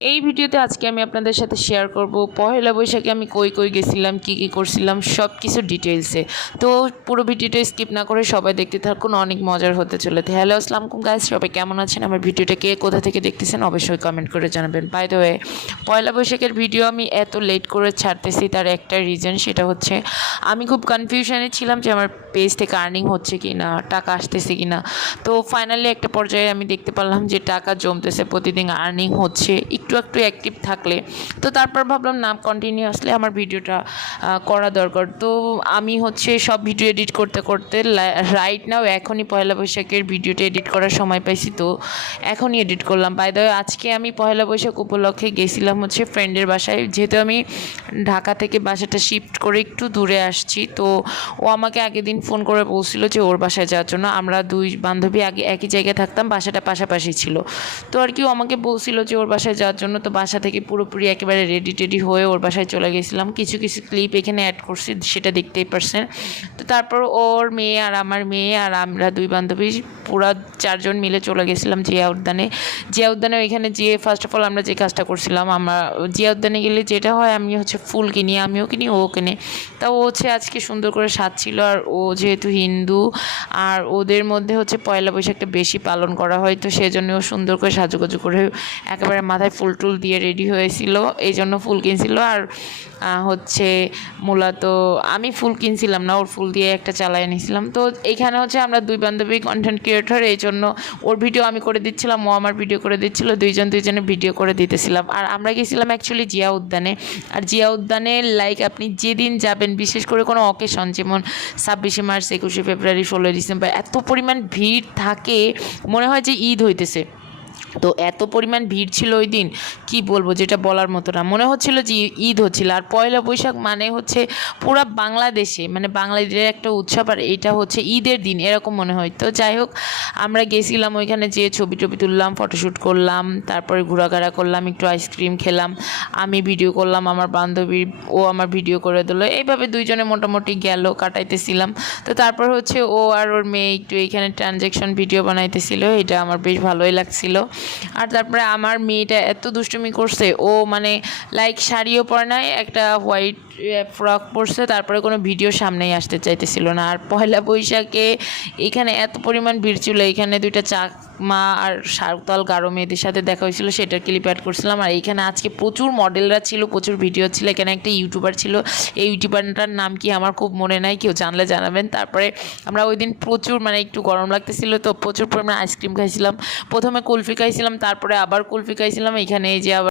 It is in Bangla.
এই ভিডিওতে আজকে আমি আপনাদের সাথে শেয়ার করব পহেলা বৈশাখে আমি কই কই গেছিলাম, কি কি করছিলাম, সব কিছু ডিটেইলসে। তো পুরো ভিডিওটা স্কিপ না করে সবাই দেখতে থাকুন, অনেক মজার হতে চলেছে। হ্যালো আসসালামু আলাইকুম গাইস, সবাই কেমন আছেন? আমার ভিডিওটা কে কোথা থেকে দেখতেছেন অবশ্যই কমেন্ট করে জানাবেন। বাই দ্য ওয়ে, পয়লা বৈশাখের ভিডিও আমি এত লেট করে ছাড়তেছি তার একটা রিজন, সেটা হচ্ছে আমি খুব কনফিউশনে ছিলাম যে আমার পেজ থেকে আর্নিং হচ্ছে কি না, টাকা আসতেছে কি না। তো ফাইনালি একটা পর্যায়ে আমি দেখতে পারলাম যে টাকা জমতেছে, প্রতিদিন আর্নিং হচ্ছে একটু একটু অ্যাক্টিভ থাকলে। তো তারপর ভাবলাম না, কন্টিনিউয়াসলি আমার ভিডিওটা করা দরকার। তো আমি হচ্ছে সব ভিডিও এডিট করতে করতে রাইট নাও এখনই পয়লা বৈশাখের ভিডিওটা এডিট করার সময় পাইছি, তো এখনই এডিট করলাম। বাই দ্য ওয়ে, আজকে আমি পয়লা বৈশাখ উপলক্ষে গেছিলাম হচ্ছে ফ্রেন্ডের বাসায়, যেহেতু আমি ঢাকা থেকে বাসাটা শিফট করে একটু দূরে আসছি। তো ও আমাকে আগের দিন ফোন করে বলছিল যে ওর বাসায় যাওয়ার জন্য। আমরা দুই বান্ধবী আগে একই জায়গায় থাকতাম, বাসাটা পাশাপাশি ছিল। তো আর কি ও আমাকে বলছিল যে ওর বাসায় যাওয়ার জন্য। তো বাসা থেকে পুরোপুরি একেবারে রেডি টেডি হয়ে ওর বাসায় চলে গেছিলাম। কিছু কিছু ক্লিপ এখানে অ্যাড করছি, সেটা দেখতেই পারছেন। তো তারপর ওর মেয়ে আর আমার মেয়ে আর আমরা দুই বান্ধবী পুরা চারজন মিলে চলে গেছিলাম জিয়া উদ্যানে। জিয়া উদ্যানে ওইখানে যেয়ে ফার্স্ট অফ অল আমরা যে কাজটা করছিলাম, আমরা জিয়া উদ্যানে গেলে যেটা হয়, আমি হচ্ছে ফুল কিনি, আমিও কিনি, ও কিনে। তা ও হচ্ছে আজকে সুন্দর করে সাজছিল। আর ও যেহেতু হিন্দু আর ওদের মধ্যে হচ্ছে পয়লা বৈশাখটা বেশি পালন করা হয়, তো সেজন্য ও সুন্দর করে সাজুগুজু করে একেবারে মাথায় ফুল টুল দিয়ে রেডি হয়েছিল, এই জন্য ফুল কিনছিল। আর হচ্ছে মূলত আমি ফুল কিনছিলাম না, ওর ফুল দিয়ে একটা চালাই নিয়েছিলাম। তো এইখানে হচ্ছে আমরা দুই বান্ধবী কন্টেন্ট ক্রিয়েটর, এই জন্য ওর ভিডিও আমি করে দিচ্ছিলাম, ও আমার ভিডিও করে দিচ্ছিল, দুইজনে ভিডিও করে দিতেছিলাম। আর আমরা গেছিলাম অ্যাকচুয়ালি জিয়া উদ্যানে। আর জিয়া উদ্যানে লাইক আপনি যেদিন যাবেন, বিশেষ করে কোনো অকেশন যেমন 26শে মার্চ, 21শে ফেব্রুয়ারি, 16ই ডিসেম্বর, এত পরিমাণ ভিড় থাকে, মনে হয় যে ঈদ হইতেছে। তো এত পরিমাণ ভিড় ছিল ওই দিন, কি বলবো, যেটা বলার মতো না। মনে হচ্ছিল যে ঈদ হচ্ছিল। আর পয়লা বৈশাখ মানে হচ্ছে পুরা বাংলাদেশে, মানে বাঙালিদের একটা উৎসব, আর এটা হচ্ছে ঈদের দিন, এরকম মনে হয়। তো যাই হোক, আমরা গেছিলাম ওইখানে, যেয়ে ছবি টবি তুললাম, ফটোশ্যুট করলাম, তারপরে ঘোরাঘোরা করলাম, একটু আইসক্রিম খেলাম, আমি ভিডিও করলাম, আমার বান্ধবী ও আমার ভিডিও করে দিল। এইভাবে দুইজনে মোটামুটি গেল কাটাইতেছিলাম। তো তারপর হচ্ছে ও আর ওর মেয়ে একটু এইখানে ট্রানজ্যাকশন ভিডিও বানাইতেছিল, এটা আমার বেশ ভালোই লাগছিল। আর তারপরে আমার মেয়েটা এত দুষ্টুমি করছে, ও মানে লাইক শাড়িও পরে নাই, একটা হোয়াইট ফ্রক পরছে, তারপরে কোনো ভিডিও সামনেই আসতে চাইতেছিল না। আর পয়লা বৈশাখে এখানে এত পরিমাণ ভিড় ছিল, এখানে দুইটা চাকমা আর সাঁওতাল গারো মেয়েদের সাথে দেখা হয়েছিল, সেটার ক্লিপ অ্যাড করছিলাম। আর এইখানে আজকে প্রচুর মডেলরা ছিল, প্রচুর ভিডিও ছিল। এখানে একটা ইউটিউবার ছিল, এই ইউটিউবারটার নাম কি আমার খুব মনে নাই, কেউ জানলে জানাবেন। তারপরে আমরা ওই দিন প্রচুর, মানে একটু গরম লাগতেছিল, তো প্রচুর পরিমাণে আইসক্রিম খাইছিলাম। প্রথমে কুলফি খাইছিলাম, তারপরে আবার কুলফি খাইছিলাম। এখানে এই যে আবার